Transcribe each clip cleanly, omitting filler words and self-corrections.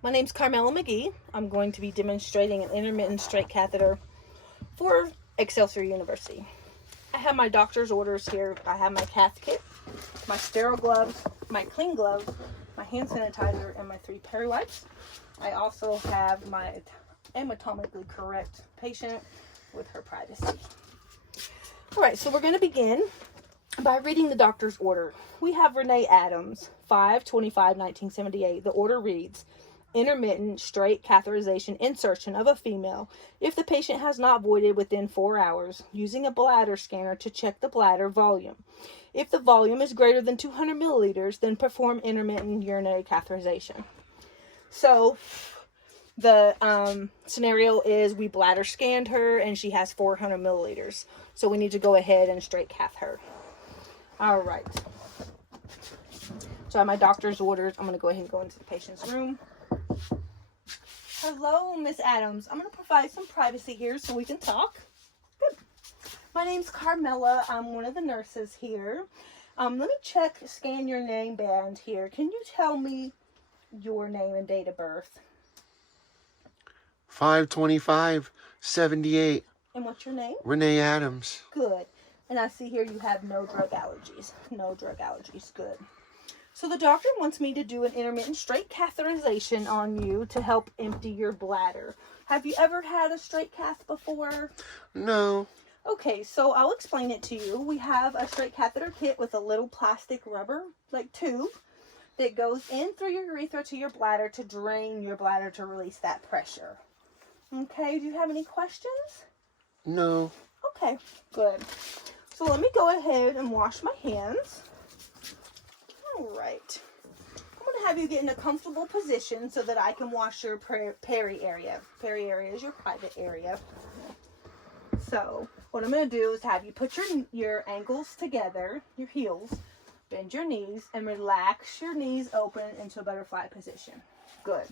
My name's Carmela McGee. I'm going to be demonstrating an intermittent straight catheter for Excelsior University. I have my doctor's orders here. I have my Cath kit, my sterile gloves, my clean gloves, my hand sanitizer, and my 3 peri wipes. I also have my anatomically correct patient with her privacy. All right, so we're going to begin by reading the doctor's order. We have Renee Adams, 5/25/1978. The order reads, intermittent straight catheterization insertion of a female if the patient has not voided within 4 hours, using a bladder scanner to check the bladder volume. If the volume is greater than 200 milliliters, then perform intermittent urinary catheterization. So the scenario is we bladder scanned her and she has 400 milliliters. So we need to go ahead and straight cath her. All right. So I have my doctor's orders. I'm going to go ahead and go into the patient's room. Hello, Miss Adams. I'm going to provide some privacy here so we can talk. Good. My name's Carmela. I'm one of the nurses here. Let me scan your name band here. Can you tell me your name and date of birth? 5/25/78. And what's your name? Renee Adams. Good. And I see here you have no drug allergies. No drug allergies. Good. So the doctor wants me to do an intermittent straight catheterization on you to help empty your bladder. Have you ever had a straight cath before? No. Okay, so I'll explain it to you. We have a straight catheter kit with a little plastic rubber, like tube, that goes in through your urethra to your bladder to drain your bladder to release that pressure. Okay, do you have any questions? No. Okay, good. So let me go ahead and wash my hands. All right. I'm going to have you get in a comfortable position so that I can wash your peri area. Peri area is your private area. So what I'm going to do is have you put your ankles together, your heels, bend your knees, and relax your knees open into a butterfly position. Good.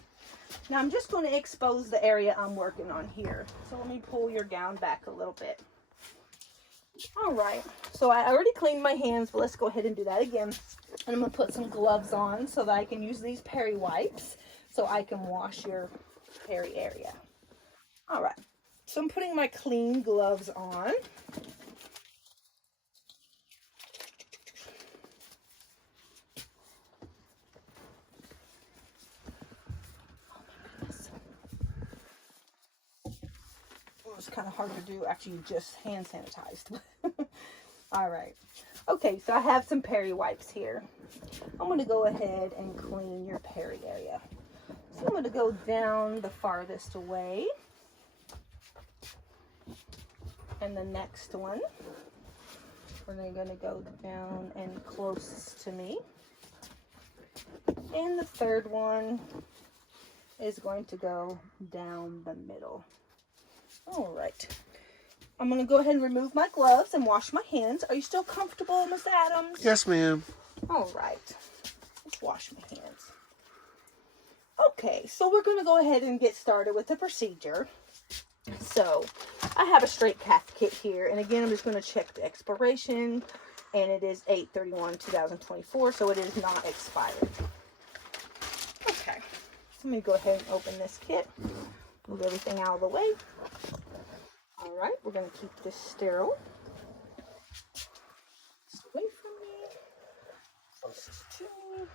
Now I'm just going to expose the area I'm working on here. So let me pull your gown back a little bit. All right, so I already cleaned my hands, but let's go ahead and do that again. And I'm going to put some gloves on so that I can use these peri wipes so I can wash your peri area. All right, so I'm putting my clean gloves on. It's kind of hard to do after you just hand sanitized. All right. Okay, so I have some peri wipes here. I'm going to go ahead and clean your peri area. So I'm going to go down the farthest away. And the next one, we're going to go down and closest to me. And the third one is going to go down the middle. All right. I'm going to go ahead and remove my gloves and wash my hands. Are you still comfortable, Miss Adams? Yes, ma'am. All right. Let's wash my hands. Okay, so we're going to go ahead and get started with the procedure. So I have a straight cath kit here. And again, I'm just going to check the expiration. And it is 8/31/2024, so it is not expired. Okay. So let me go ahead and open this kit. Move everything out of the way. All right, we're going to keep this sterile. It's away from me. Closest to me.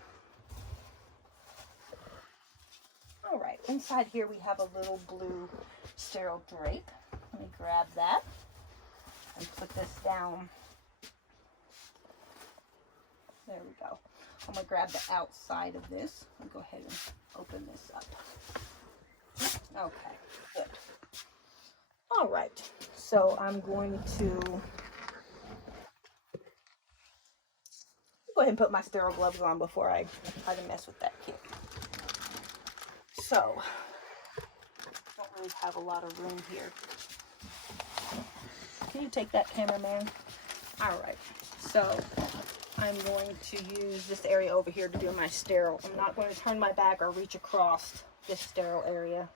All right, inside here we have a little blue sterile drape. Let me grab that and put this down. There we go. I'm going to grab the outside of this and go ahead and open this up. Okay, good. All right, so I'm going to go ahead and put my sterile gloves on before I try to mess with that kit. So, don't really have a lot of room here. Can you take that, cameraman? All right, so I'm going to use this area over here to do my sterile. I'm not going to turn my back or reach across this sterile area.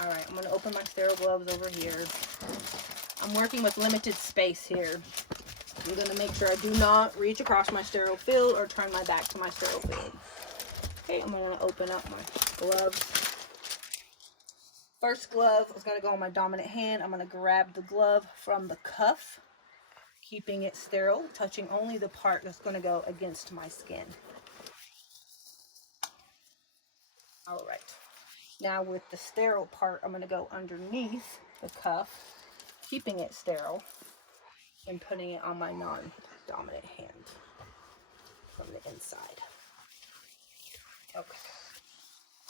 All right, I'm going to open my sterile gloves over here. I'm working with limited space here. I'm going to make sure I do not reach across my sterile field or turn my back to my sterile field. Okay, I'm going to open up my gloves. First glove is going to go on my dominant hand. I'm going to grab the glove from the cuff, keeping it sterile, touching only the part that's going to go against my skin. All right. Now with the sterile part, I'm going to go underneath the cuff, keeping it sterile, and putting it on my non-dominant hand from the inside. Okay.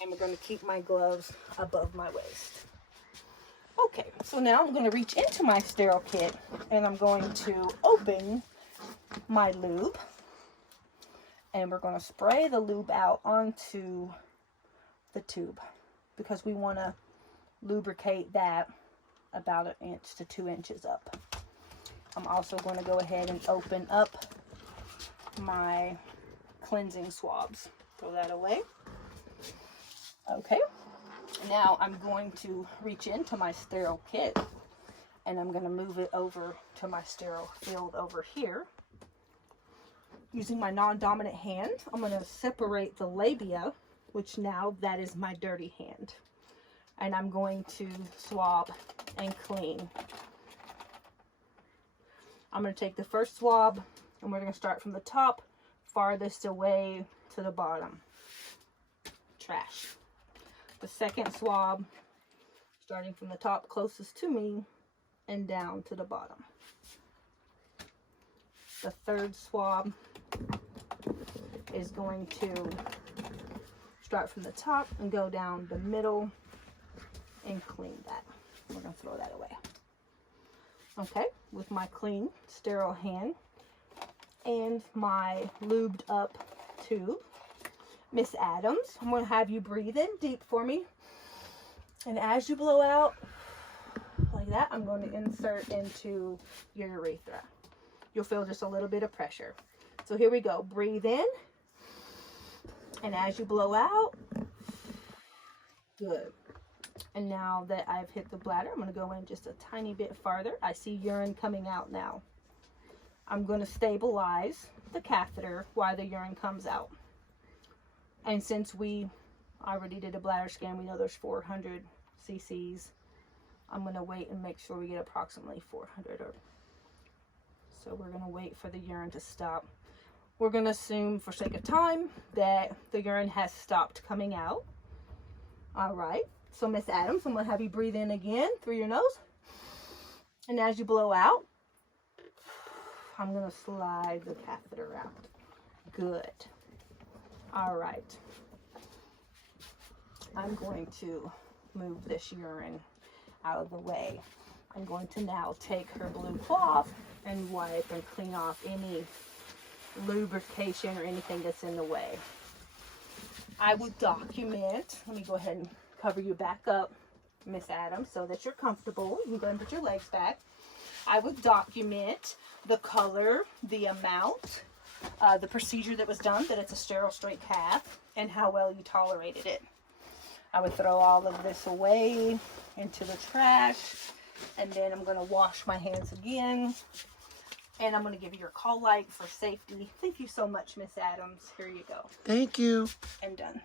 And we're going to keep my gloves above my waist. Okay, so now I'm going to reach into my sterile kit and I'm going to open my lube. And we're going to spray the lube out onto the tube because we want to lubricate that about 1 inch to 2 inches up. I'm also going to go ahead and open up my cleansing swabs. Throw that away. Okay, now I'm going to reach into my sterile kit and I'm going to move it over to my sterile field over here. Using my non-dominant hand, I'm going to separate the labia, which now that is my dirty hand. And I'm going to swab and clean. I'm going to take the first swab and we're going to start from the top farthest away to the bottom. Trash. The second swab, starting from the top closest to me and down to the bottom. The third swab is going to start from the top and go down the middle and clean that. We're going to throw that away. Okay, with my clean, sterile hand and my lubed up tube. Miss Adams, I'm going to have you breathe in deep for me. And as you blow out, like that, I'm going to insert into your urethra. You'll feel just a little bit of pressure. So here we go. Breathe in. And as you blow out, good. And now that I've hit the bladder, I'm going to go in just a tiny bit farther. I see urine coming out now. I'm going to stabilize the catheter while the urine comes out. And since we already did a bladder scan, we know there's 400 cc's. I'm going to wait and make sure we get approximately 400. So we're going to wait for the urine to stop. We're going to assume, for sake of time, that the urine has stopped coming out. All right. So Miss Adams, I'm going to have you breathe in again through your nose. And as you blow out, I'm going to slide the catheter out. Good. All right. I'm going to move this urine out of the way. I'm going to now take her blue cloth and wipe and clean off any lubrication or anything that's in the way. I would document, let me go ahead and cover you back up, Miss Adams, so that you're comfortable. You can go ahead and put your legs back. I would document the color, the amount, the procedure that was done, that it's a sterile straight cath, and how well you tolerated it. I would throw all of this away into the trash, and then I'm going to wash my hands again, and I'm going to give you your call light for safety. Thank you so much, Miss Adams. Here you go. Thank you. And done.